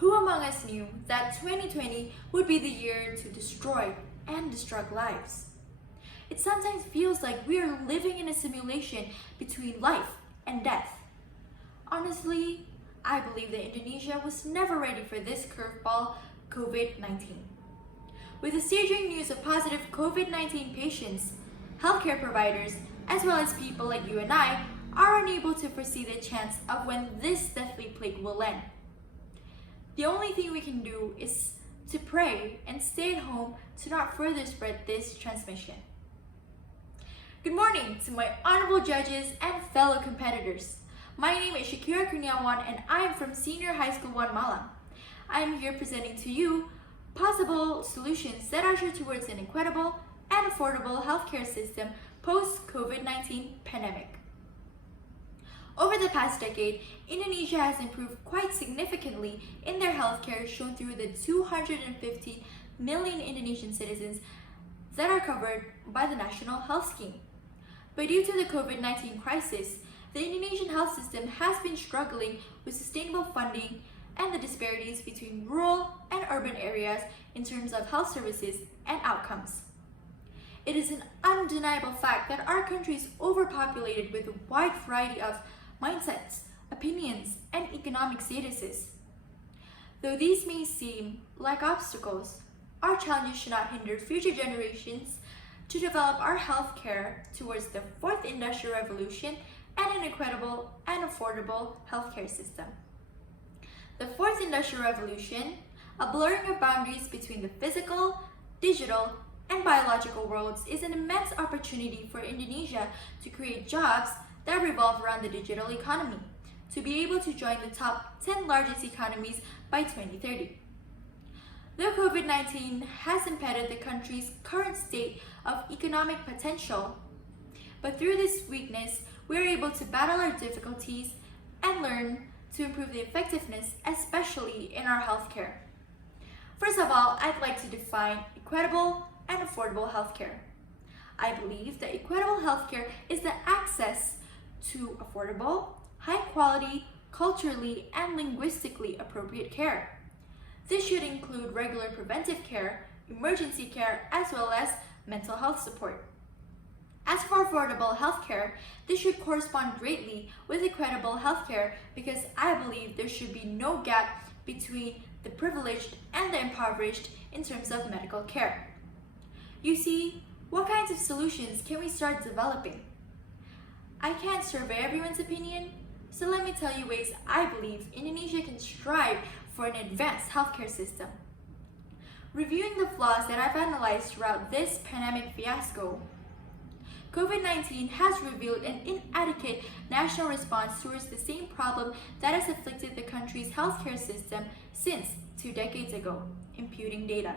Who among us knew that 2020 would be the year to destroy and destruct lives? It sometimes feels like we are living in a simulation between life and death. Honestly, I believe that Indonesia was never ready for this curveball, COVID-19. With the staggering news of positive COVID-19 patients, healthcare providers, as well as people like you and I, are unable to foresee the chance of when this deathly plague will end. The only thing we can do is to pray and stay at home to not further spread this transmission. Good morning to my honorable judges and fellow competitors. My name is Shakira Kurniawan and I am from Senior High School 1 Malang. I am here presenting to you possible solutions that usher towards an equitable and affordable healthcare system post-COVID-19 pandemic. Over the past decade, Indonesia has improved quite significantly in their healthcare, shown through the 250 million Indonesian citizens that are covered by the National Health Scheme. But due to the COVID-19 crisis, the Indonesian health system has been struggling with sustainable funding and the disparities between rural and urban areas in terms of health services and outcomes. It is an undeniable fact that our country is overpopulated with a wide variety of mindsets, opinions, and economic statuses. Though these may seem like obstacles, our challenges should not hinder future generations to develop our healthcare towards the fourth industrial revolution and an equitable and affordable healthcare system. The fourth industrial revolution, a blurring of boundaries between the physical, digital, and biological worlds, is an immense opportunity for Indonesia to create jobs that revolve around the digital economy, to be able to join the top 10 largest economies by 2030. Though COVID-19 has impeded the country's current state of economic potential, but through this weakness, we are able to battle our difficulties and learn to improve the effectiveness, especially in our healthcare. First of all, I'd like to define equitable and affordable healthcare. I believe that equitable healthcare is the access to affordable, high quality, culturally and linguistically appropriate care. This should include regular preventive care, emergency care, as well as mental health support. As for affordable healthcare, this should correspond greatly with equitable healthcare because I believe there should be no gap between the privileged and the impoverished in terms of medical care. You see, what kinds of solutions can we start developing? I can't survey everyone's opinion, so let me tell you ways I believe Indonesia can strive for an advanced healthcare system. Reviewing the flaws that I've analyzed throughout this pandemic fiasco, COVID-19 has revealed an inadequate national response towards the same problem that has afflicted the country's healthcare system since 2 decades ago, imputing data.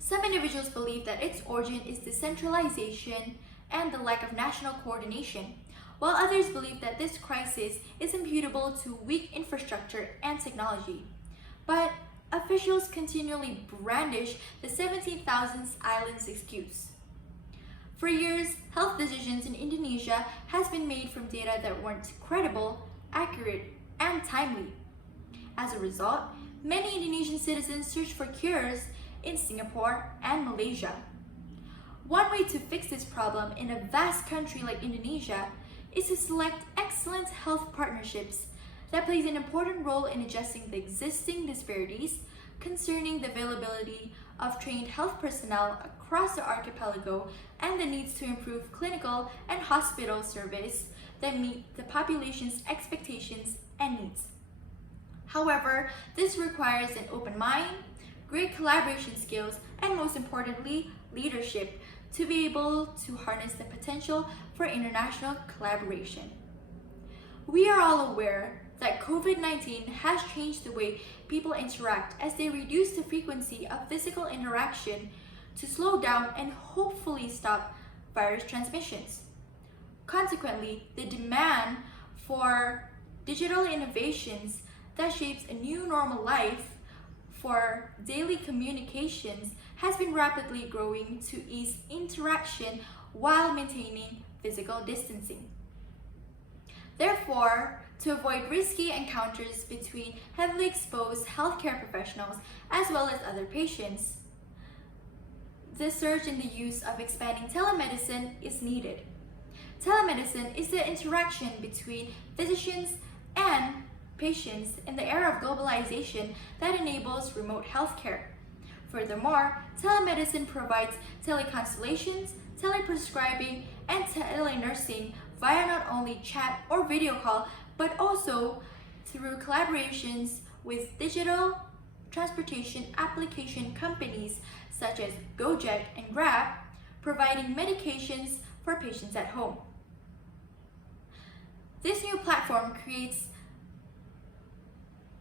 Some individuals believe that its origin is decentralization and the lack of national coordination, while others believe that this crisis is imputable to weak infrastructure and technology. But officials continually brandish the 17,000 islands excuse. For years, health decisions in Indonesia has been made from data that weren't credible, accurate, and timely. As a result, many Indonesian citizens search for cures in Singapore and Malaysia. One way to fix this problem in a vast country like Indonesia is to select excellent health partnerships that plays an important role in adjusting the existing disparities concerning the availability of trained health personnel across the archipelago and the needs to improve clinical and hospital service that meet the population's expectations and needs. However, this requires an open mind, great collaboration skills, and most importantly, leadership to be able to harness the potential for international collaboration. We are all aware that COVID-19 has changed the way people interact as they reduce the frequency of physical interaction to slow down and hopefully stop virus transmissions. Consequently, the demand for digital innovations that shapes a new normal life for daily communications has been rapidly growing to ease interaction while maintaining physical distancing. Therefore, to avoid risky encounters between heavily exposed healthcare professionals as well as other patients. The surge in the use of expanding telemedicine is needed. Telemedicine is the interaction between physicians and patients in the era of globalization that enables remote healthcare. Furthermore, telemedicine provides teleconsultations, teleprescribing, and telenursing via not only chat or video call, but also through collaborations with digital transportation application companies such as Gojek and Grab, providing medications for patients at home. This new platform creates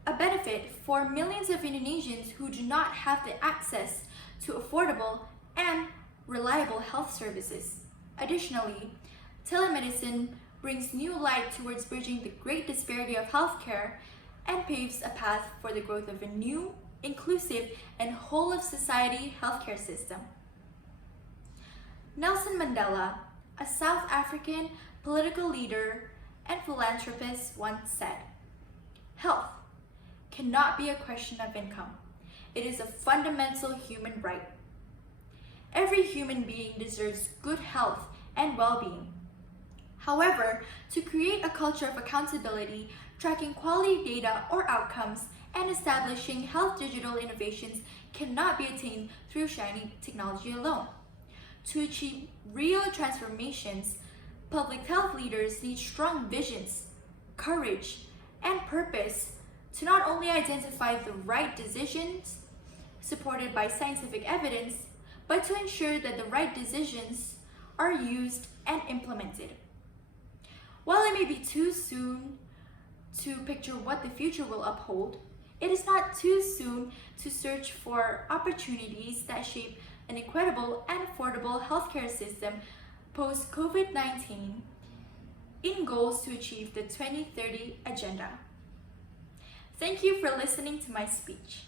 a benefit for millions of Indonesians who do not have the access to affordable and reliable health services. Additionally, telemedicine brings new light towards bridging the great disparity of healthcare and paves a path for the growth of a new, inclusive, and whole-of-society healthcare system. Nelson Mandela, a South African political leader and philanthropist, once said, "Health cannot be a question of income. It is a fundamental human right. Every human being deserves good health and well-being. However, to create a culture of accountability, tracking quality data or outcomes, and establishing health digital innovations cannot be attained through shiny technology alone. To achieve real transformations, public health leaders need strong visions, courage, and purpose to not only identify the right decisions supported by scientific evidence, but to ensure that the right decisions are used and implemented. While it may be too soon to picture what the future will uphold, it is not too soon to search for opportunities that shape an equitable and affordable healthcare system post-COVID-19 in goals to achieve the 2030 Agenda. Thank you for listening to my speech.